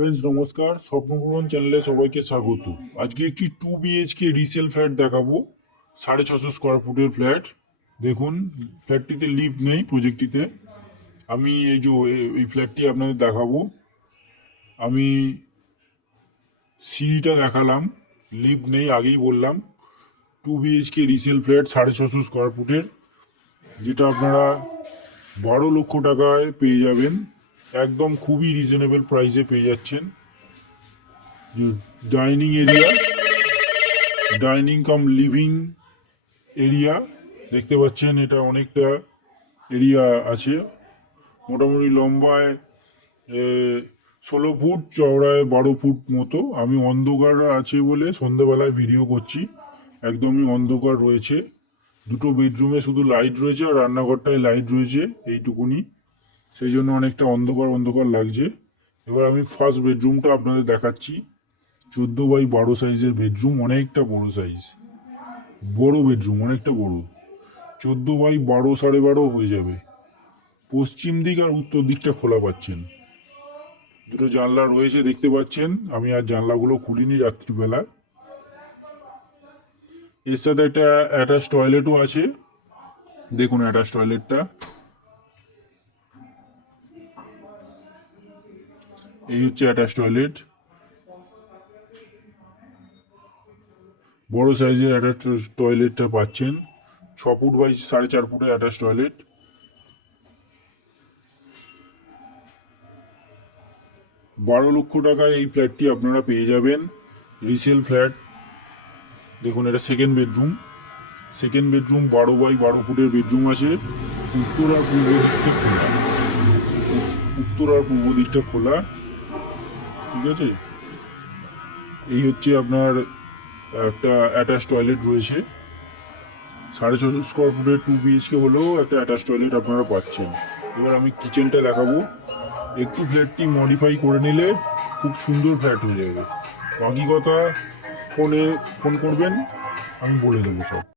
Friends নমস্কার, স্বপ্নপূরণ চ্যানেলে সবাইকে স্বাগত। আজকে একটি 2 BHK রিসেল ফ্ল্যাট দেখাবো, 650 স্কোয়ার ফুটের ফ্ল্যাট। দেখুন, ফ্ল্যাটটিতে লিফট নেই প্রজেক্টটিতে। আমি এই ফ্ল্যাটটি আপনাদের দেখাবো। আমি সিঁড়িটা দেখালাম, লিফট নেই আগেই বললাম। 2 BHK রিসেল ফ্ল্যাট 650 স্কোয়ার ফুটের, যেটা আপনারা 12 লক্ষ টাকায় পেয়ে যাবেন। একদম খুবই রিজনেবল প্রাইসে পেয়ে যাচ্ছেন। ডাইনিং কাম লিভিং এরিয়া দেখতে পাচ্ছেন। এটা অনেকটা এরিয়া আছে, মোটামুটি লম্বায় 16 ফুট, চওড়ায় 12 ফুট মতো। আমি অন্ধকার আছে বলে সন্ধ্যেবেলায় ভিডিও করছি, একদমই অন্ধকার রয়েছে। দুটো বেডরুমে শুধু লাইট রয়েছে আর রান্নাঘরটায় লাইট রয়েছে, এইটুকুনি। সেই জন্য অনেকটা অন্ধকার অন্ধকার লাগছে। এবার আমি ফার্স্ট বেডরুমটা আপনাদের দেখাচ্ছি। 14x12 সাইজের বেডরুম, অনেকটা বড় সাইজ, বড় বেডরুম, অনেকটা বড়। 14x12, 12.5 হয়ে যাবে। পশ্চিম দিক আর উত্তর দিকটা খোলা পাচ্ছেন, দুটো জানলা রয়েছে দেখতে পাচ্ছেন। আমি আর জানলাগুলো খুলিনি রাত্রিবেলা। এর সাথে একটা অ্যাটাচ টয়লেটও আছে, দেখুন অ্যাটাচ টয়লেটটা। এই হচ্ছে অ্যাটাচ টয়লেট, বড় সাইজের অ্যাটাচ টয়লেটটা পাচ্ছেন। 6 ফুট বাই 4.5 ফুটের অ্যাটাচ টয়লেট। 12 লক্ষ টাকায় এই ফ্ল্যাটটি আপনারা পেয়ে যাবেন, রিসেল ফ্ল্যাট। দেখুন, এটা সেকেন্ড বেডরুম। 12x12 ফুটের বেডরুম আছে। উত্তর আর পূর্ব দিকটা খোলা, ঠিক আছে। এই হচ্ছে আপনার একটা অ্যাটাচ টয়লেট রয়েছে। 650 স্কোয়ার ফুটের 2 BHK হলেও একটা অ্যাটাচ টয়লেট আপনারা পাচ্ছেন। এবার আমি কিচেনটা দেখাবো। একটু ফ্ল্যাটটি মডিফাই করে নিলে খুব সুন্দর ফ্ল্যাট হয়ে যাবে। বাকি কথা ফোন করবেন, আমি বলে দেবো সব।